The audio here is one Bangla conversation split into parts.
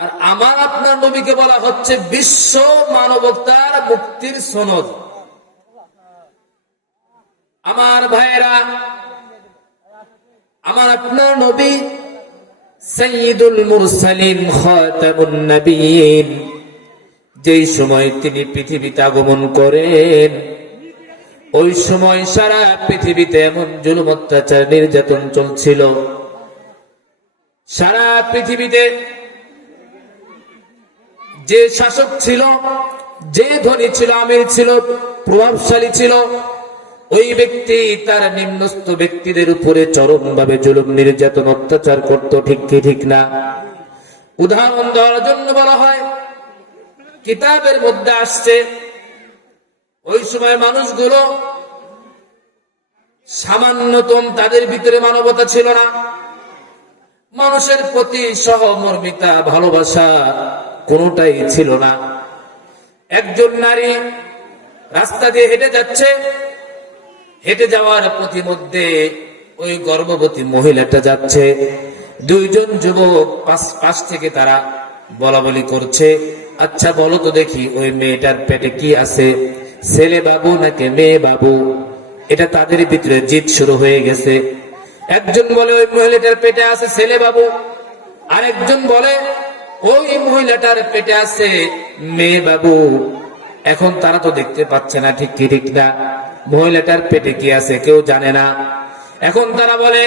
আর আমার আপনার নবীকে বলা হচ্ছে বিশ্ব মানবতার মুক্তির সনদ। আমার ভাইয়েরা, আমার আপনার নবী সাইয়্যিদুল মুরসালিন খাতামুন নবিয়্যিন, যেই সময় তিনি পৃথিবীতে আগমন করেন ওই সময় সারা পৃথিবীতে এমন জুলুম, অত্যাচার, নির্যাতন চলছিল। সারা পৃথিবীতে যে শাসক ছিল, যে ধনী ছিল, আমির ছিল, প্রভাবশালী ছিল, ওই ব্যক্তি তার নিম্নস্থ ব্যক্তিদের উপরে চরমভাবে জুলুম, নির্যাতন, অত্যাচার করত। ঠিক কি ঠিক না? উদাহরণ দেওয়ার জন্য বলা হয়, কিতাবের মধ্যে আসছে ওই সময় মানুষগুলো সামান্যতম তাদের ভিতরে মানবতা ছিল না, মানুষের প্রতি সহমর্মিতা, ভালোবাসা কোনটাই ছিল না। একজন নারী রাস্তা দিয়ে হেঁটে যাচ্ছে, হেঁটে যাওয়ার প্রতিমধ্যে ওই গর্ভবতী মহিলাটা যাচ্ছে, দুইজন যুবক পাশ থেকে তারা বলা বলি করছে, আচ্ছা বলো তো দেখি ওই মেয়েটার পেটে কি আছে, ছেলে বাবু নাকি মেয়ে বাবু? এটা তাদের ভিতরে জিত শুরু হয়ে গেছে। একজন বলে ওই মহিলাটার পেটে আছে ছেলে বাবু, আরেকজন বলে ওই মহিলাটার পেটে আছে মেয়ে বাবু। এখন তারা তো দেখতে পাচ্ছে না, ঠিক কি ঠিক না? মহিলাটার পেটে কি আছে কেউ জানে না। এখন তারা বলে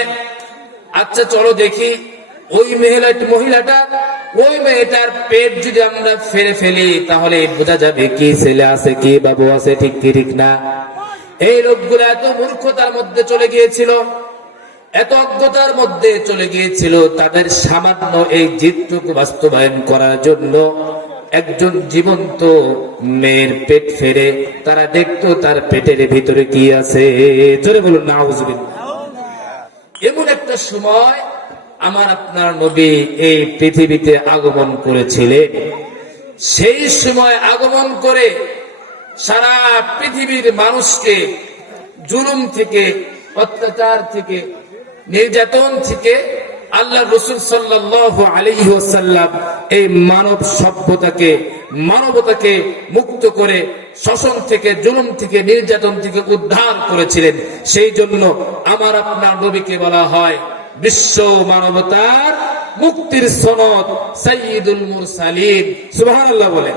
আচ্ছা চলো দেখি ওই মহিলাটা, ওই মেয়েটার পেট যদি আমরা ফেলে ফেলি তাহলে বোঝা যাবে কি ছেলে আছে কি বাবু আছে, ঠিক কি ঠিক না? এই লোকগুলো এত মূর্খতার মধ্যে চলে গিয়েছিল, এত অজ্ঞতার মধ্যে চলে গিয়েছিল, তাদের সামান্য এই জিদটুকু বাস্তবায়ন করার জন্য একজন জীবন্ত মেয়ের পেট ফেরে তারা দেখতো তার পেটের ভিতরে কি আছে। জোরে বলুন নাউজুবিল্লাহ। এমন একটা সময় আমার আপনার নবী এই পৃথিবীতে আগমন করেছিলেন। সেই সময় আগমন করে সারা পৃথিবীর মানুষকে জুলুম থেকে, অত্যাচার থেকে, নির্যাতন থেকে আল্লাহ রাসূল সাল্লাল্লাহু আলাইহি ওয়াসাল্লাম এই মানব সভ্যতাকে, মানবতাকে মুক্ত করে শোষণ থেকে, জুলুম থেকে, নির্যাতন থেকে উদ্ধার করেছিলেন। সেই জন্য আমার আপনার নবীকে বলা হয় বিশ্ব মানবতার মুক্তির সনদ, সাইয়্যিদুল মুরসালিন। সুবহানাল্লাহ বলেন।